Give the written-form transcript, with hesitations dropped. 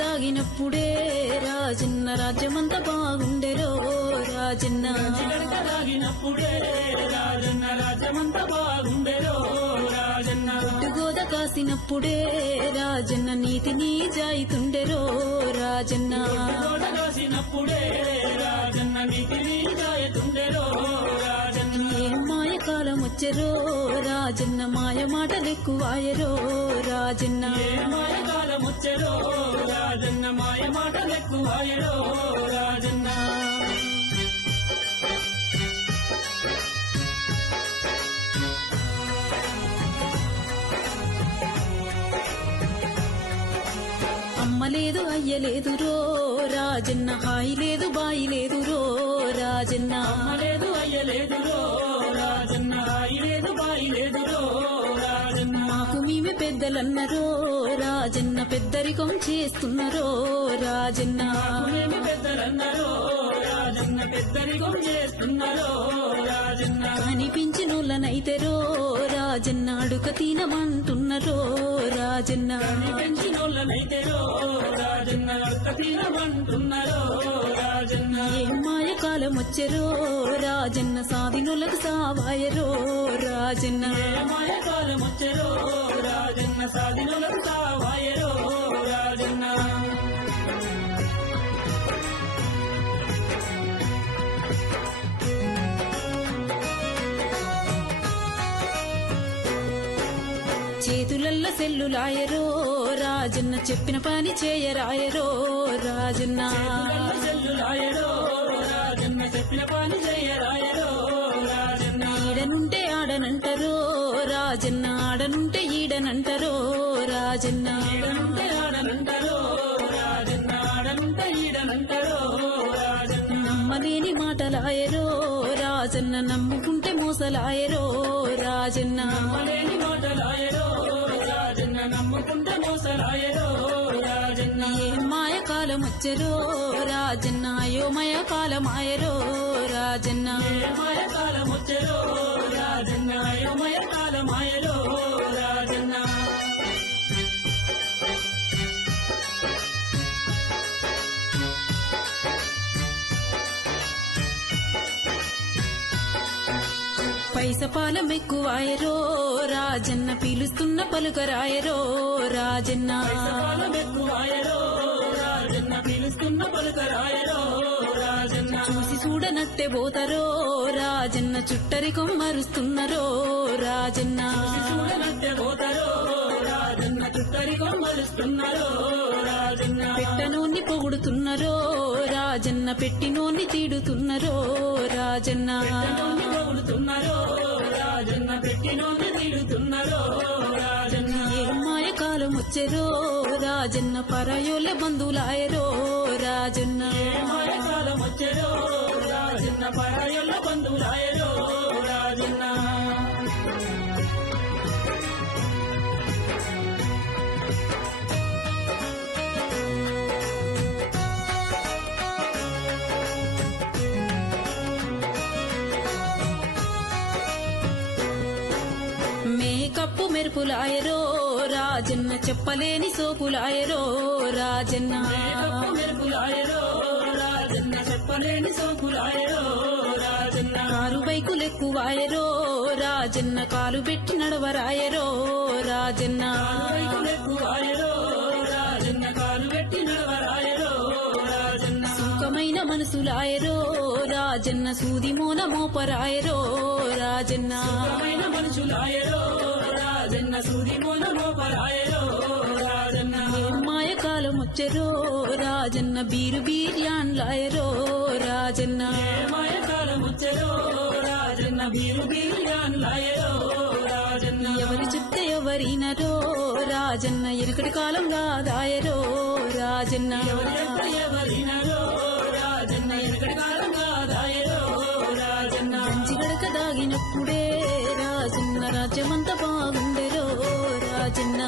దాగినప్పుడే రాజన్న రాజ్యమంతా బాగుండెరో రాజన్న దాగినప్పుడే రాజన్న రాజ్యమంతా బాగుండెరో రాజన్న గోద కాసినప్పుడే రాజన్న నీతి నిజాయితుండెరో రాజన్న కాసినప్పుడే రాజన్న నీతి నిజాయితుండెరో రాజన్న ఏం మాయ కాలం వచ్చెరో రాజన్న మాయ మాటలెక్కువాయరో రాజన్న మాయ కాలం వచ్చెరో రాజన్న మాయ మాటలెక్కువాయరో రాజన్న అమ్మ లేదు అయ్యలేదు రో రాజన్న హాయి లేదు బాయి లేదు రో రాజన్న లేదు అయ్యలేదురో రాజన్న హాయి లేదు బాయి లేదురో రాజన్న మాకు మేమే పెద్దలన్నరో రాజన్న పెద్దరికం చేస్తున్నారో రాజన్న మేమి పెద్దలన్నారో రాజన్న పెద్దరికం చేస్తున్నారో రాజన్న అనిపించినోళ్ళనైతేరో రాజన్న అడుక తినమంటున్నారో రాజన్న పెంచినోళ్ళనైతేరో రాజన్న తినమంటున్నారో రాజన్న ఏం మాయ కాలం వచ్చెరో రాజన్న సాధినులకు సావాయరో రాజన్న మాయ కాలం వచ్చెరో రాజన్న సాధినులకు సావాయరో రాజన్న చేతులల్ల సెల్లులాయరో రాజన్న చెప్పిన పని చేయరాయరో రాజన్న చెల్లులాయరో రాజన్న చెప్పిన పని చేయరాయరో రాజన్న ఈడనుంటే ఆడనంటరో రాజన్న ఆడనుంటే ఈడనంటరో రాజన్న ఈడనుంటే ఆడనంటారో రాజన్న ఆడనుంటే ఈడనంటారో రాజన్న నమ్మలేని మాటలాయరో రాజన్న నమ్ముకుంటే మోసలాయరో రాజన్న నమ్మలేని మాటలాయరో రాజన్న నమ్ముకుంటే మోసలాయరో రాజన్న ఏం మాయ కాలం వచ్చెరో రాజన్న అయోమయ కాలమాయరో రాజన్న మాయ కాలం వచ్చెరో రాజన్న అయోమయ కాలమాయరో రాజన్న పైసపాలం ఎక్కువాయరో రాజన్న పిలుస్తున్న పలుకరాయరో రాజన్న ఎక్కువాయరో రాజన్న పిలుస్తున్న పలుకరాయరో రాజన్న చూసి చూడనట్టే పోతారో రాజన్న చుట్టరికం మరుస్తున్నరో రాజన్న చూడనట్టే పోతారో రాజన్న చుట్టరికం మరుస్తున్నారో రాజన్న పెట్టనోన్ని పొగుడుతున్నరో రాజన్న పెట్టినోన్ని తీడుతున్నరో రాజన్న పొగుడుతున్నారో రాజన్న పెట్టినోని తీడుతున్నారో రాజన్న ఏం మాయ కాలం వచ్చెరో రాజన్న పరాయోళ్ళ బంధువులాయరో రాజన్న మాయ కాలం వచ్చెరో రాజన్న పరాయొల్ల బంధువులాయరో రాజన్న మేకప్పు మెరుపులాయరో రాజన్న చెప్పలేని సోకులాయరో రాజన్న మెరుపులాయరో రాజన్న చెప్పలేని సోకులాయరో రాజన్న కారు బైకులెక్కువాయరో రాజన్న కాలు పెట్టి నడవరాయరో రాజన్న ఎక్కువాయరో రాజన్న కాలు పెట్టి నడవరాయరో రాజన్న సుఖమైన మనసులాయరో రాజన్న సూది మూల మోపరాయరో రాజన్న సుఖమైన మనుషులాయరో రాజన్న సూది మూల మోపరాయరో రాజన్న మాయ కాలం వచ్చెరో రాజన్న బీరు బీర్యాన్లాయరో రాజన్న మాయ కాలం వచ్చెరో రాజన్న బీరుగాన్లాయరో రాజన్న ఎవరు చెప్తే ఎవరినరో రాజన్న ఎరుకటి కాలం రాదాయరో రాజన్న ఎవరినరో రాజన్న ఎక్కడి కాలం కాదాయరో రాజన్న గడక దాగినప్పుడే రాజన్న రాజ్యమంతా బాగుండెరో రాజన్న